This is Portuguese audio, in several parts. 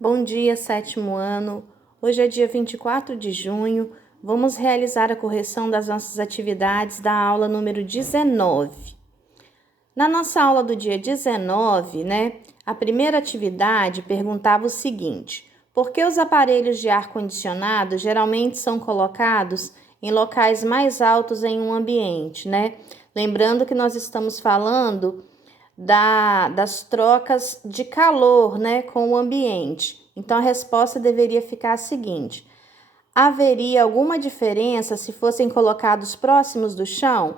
Bom dia, sétimo ano. Hoje é dia 24 de junho. Vamos realizar a correção das nossas atividades da aula número 19. Na nossa aula do dia 19, a primeira atividade perguntava o seguinte: por que os aparelhos de ar-condicionado geralmente são colocados em locais mais altos em um ambiente, Lembrando que nós estamos falando das trocas de calor, com o ambiente. Então, a resposta deveria ficar a seguinte: haveria alguma diferença se fossem colocados próximos do chão?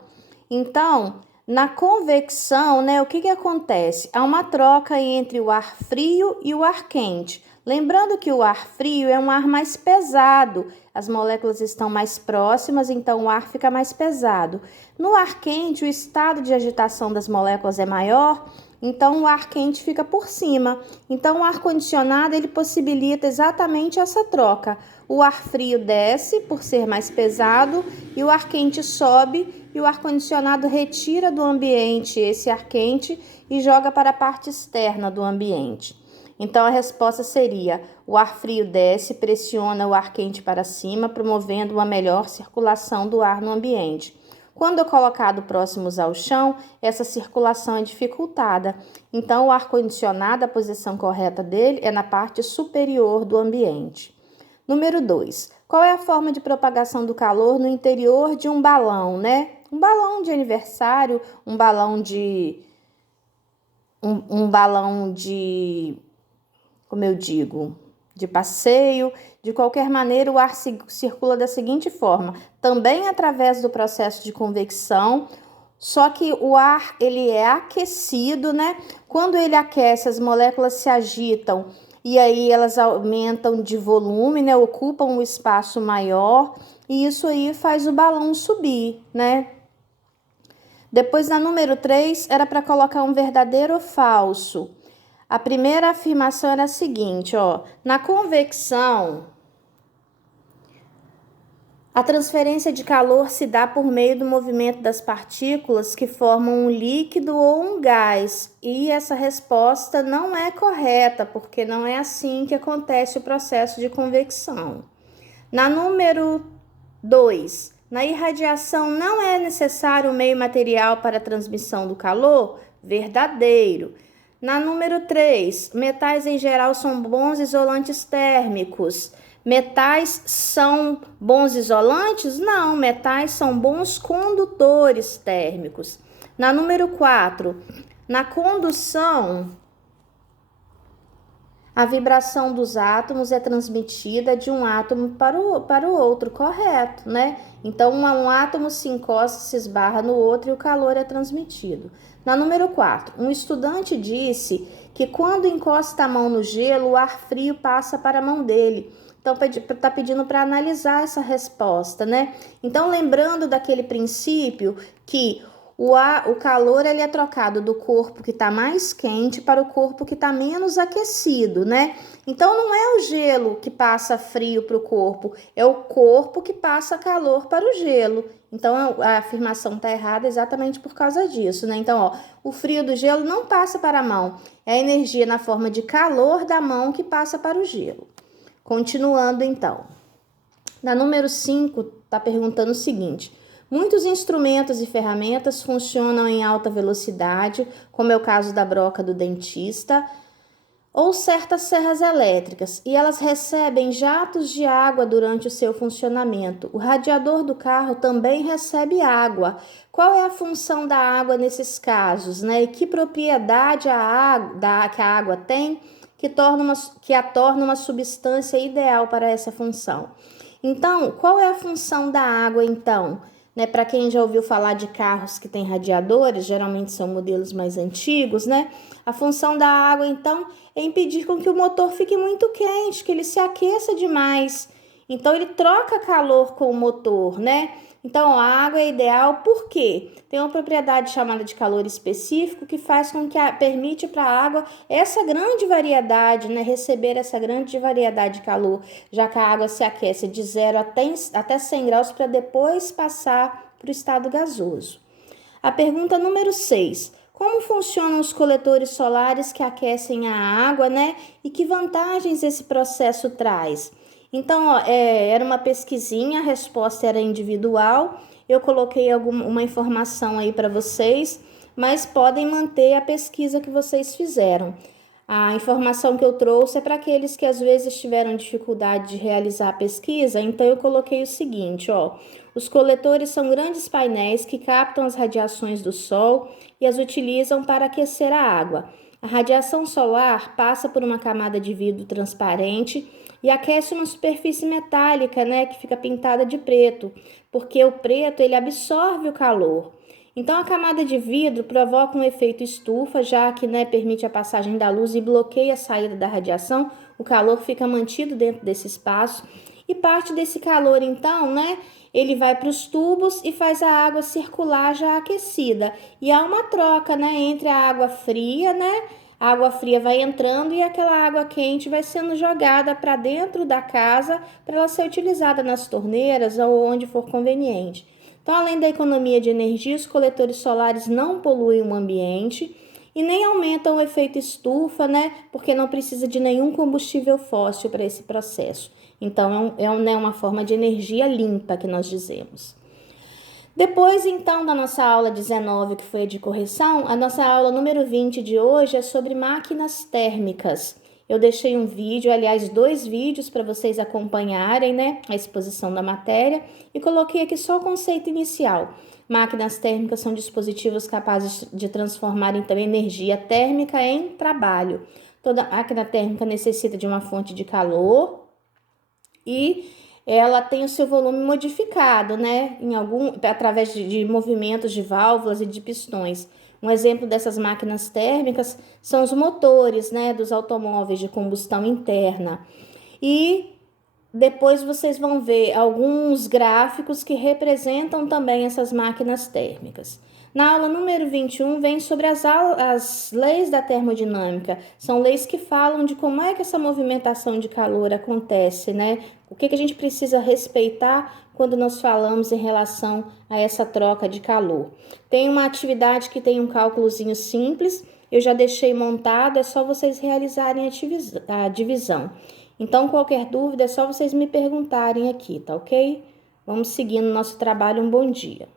Então, na convecção, o que acontece? Há uma troca entre o ar frio e o ar quente. Lembrando que o ar frio é um ar mais pesado, as moléculas estão mais próximas, então o ar fica mais pesado. No ar quente, o estado de agitação das moléculas é maior, então o ar quente fica por cima. Então o ar-condicionado ele possibilita exatamente essa troca. O ar frio desce por ser mais pesado e o ar quente sobe e o ar-condicionado retira do ambiente esse ar quente e joga para a parte externa do ambiente. Então, a resposta seria: o ar frio desce, pressiona o ar quente para cima, promovendo uma melhor circulação do ar no ambiente. Quando é colocado próximos ao chão, essa circulação é dificultada. Então, o ar-condicionado, a posição correta dele é na parte superior do ambiente. Número 2. Qual é a forma de propagação do calor no interior de um balão, Um balão de aniversário, um balão de... como eu digo, de passeio. De qualquer maneira, o ar circula da seguinte forma: também através do processo de convecção, só que o ar ele é aquecido, Quando ele aquece, as moléculas se agitam e aí elas aumentam de volume, Ocupam um espaço maior e isso aí faz o balão subir, Depois, na número 3, era para colocar um verdadeiro ou falso. A primeira afirmação era a seguinte, na convecção, a transferência de calor se dá por meio do movimento das partículas que formam um líquido ou um gás. E essa resposta não é correta, porque não é assim que acontece o processo de convecção. Na número 2, na irradiação não é necessário um meio material para a transmissão do calor? Verdadeiro. Na número 3, metais em geral são bons isolantes térmicos. Metais são bons isolantes? Não, metais são bons condutores térmicos. Na número 4, na condução, a vibração dos átomos é transmitida de um átomo para o outro, correto, Então, um átomo se encosta, se esbarra no outro e o calor é transmitido. Na número 4, um estudante disse que quando encosta a mão no gelo, o ar frio passa para a mão dele. Então, está pedindo para analisar essa resposta, Então, lembrando daquele princípio que o calor ele é trocado do corpo que está mais quente para o corpo que está menos aquecido, Então, não é o gelo que passa frio para o corpo, é o corpo que passa calor para o gelo. Então, a afirmação está errada exatamente por causa disso, Então, o frio do gelo não passa para a mão, é a energia na forma de calor da mão que passa para o gelo. Continuando, então. Na número 5, está perguntando o seguinte: muitos instrumentos e ferramentas funcionam em alta velocidade, como é o caso da broca do dentista, ou certas serras elétricas, e elas recebem jatos de água durante o seu funcionamento. O radiador do carro também recebe água. Qual é a função da água nesses casos, E que propriedade que a água tem que a torna uma substância ideal para essa função? Então, qual é a função da água, então? Para quem já ouviu falar de carros que têm radiadores, geralmente são modelos mais antigos, A função da água, então, é impedir com que o motor fique muito quente, que ele se aqueça demais. Então, ele troca calor com o motor, Então, a água é ideal porque tem uma propriedade chamada de calor específico que faz com que permite para a água essa grande variedade, receber essa grande variedade de calor, já que a água se aquece de 0 até 100 graus para depois passar para o estado gasoso. A pergunta número 6. Como funcionam os coletores solares que aquecem a água, né? E que vantagens esse processo traz? Então, ó, era uma pesquisinha, a resposta era individual. Eu coloquei uma informação aí para vocês, mas podem manter a pesquisa que vocês fizeram. A informação que eu trouxe é para aqueles que às vezes tiveram dificuldade de realizar a pesquisa, então eu coloquei o seguinte, ó. Os coletores são grandes painéis que captam as radiações do sol e as utilizam para aquecer a água. A radiação solar passa por uma camada de vidro transparente e aquece uma superfície metálica, né, que fica pintada de preto, porque o preto ele absorve o calor. Então, a camada de vidro provoca um efeito estufa, já que, né, permite a passagem da luz e bloqueia a saída da radiação. O calor fica mantido dentro desse espaço e parte desse calor, então, né, ele vai para os tubos e faz a água circular já aquecida. E há uma troca, né, entre a água fria, né? A água fria vai entrando e aquela água quente vai sendo jogada para dentro da casa para ela ser utilizada nas torneiras ou onde for conveniente. Então, além da economia de energia, os coletores solares não poluem o ambiente e nem aumentam o efeito estufa, né? Porque não precisa de nenhum combustível fóssil para esse processo. Então, né, uma forma de energia limpa que nós dizemos. Depois, então, da nossa aula 19, que foi a de correção, a nossa aula número 20 de hoje é sobre máquinas térmicas. Eu deixei um vídeo, aliás, 2 vídeos para vocês acompanharem, né, a exposição da matéria e coloquei aqui só o conceito inicial. Máquinas térmicas são dispositivos capazes de transformar, então, energia térmica em trabalho. Toda máquina térmica necessita de uma fonte de calor e ela tem o seu volume modificado, né, através de movimentos de válvulas e de pistões. Um exemplo dessas máquinas térmicas são os motores, né, dos automóveis de combustão interna. E depois vocês vão ver alguns gráficos que representam também essas máquinas térmicas. Na aula número 21 vem sobre as leis da termodinâmica. São leis que falam de como é que essa movimentação de calor acontece, né? O que a gente precisa respeitar quando nós falamos em relação a essa troca de calor. Tem uma atividade que tem um cálculozinho simples, eu já deixei montado, é só vocês realizarem a divisão. Então, qualquer dúvida é só vocês me perguntarem aqui, tá ok? Vamos seguindo nosso trabalho. Um bom dia.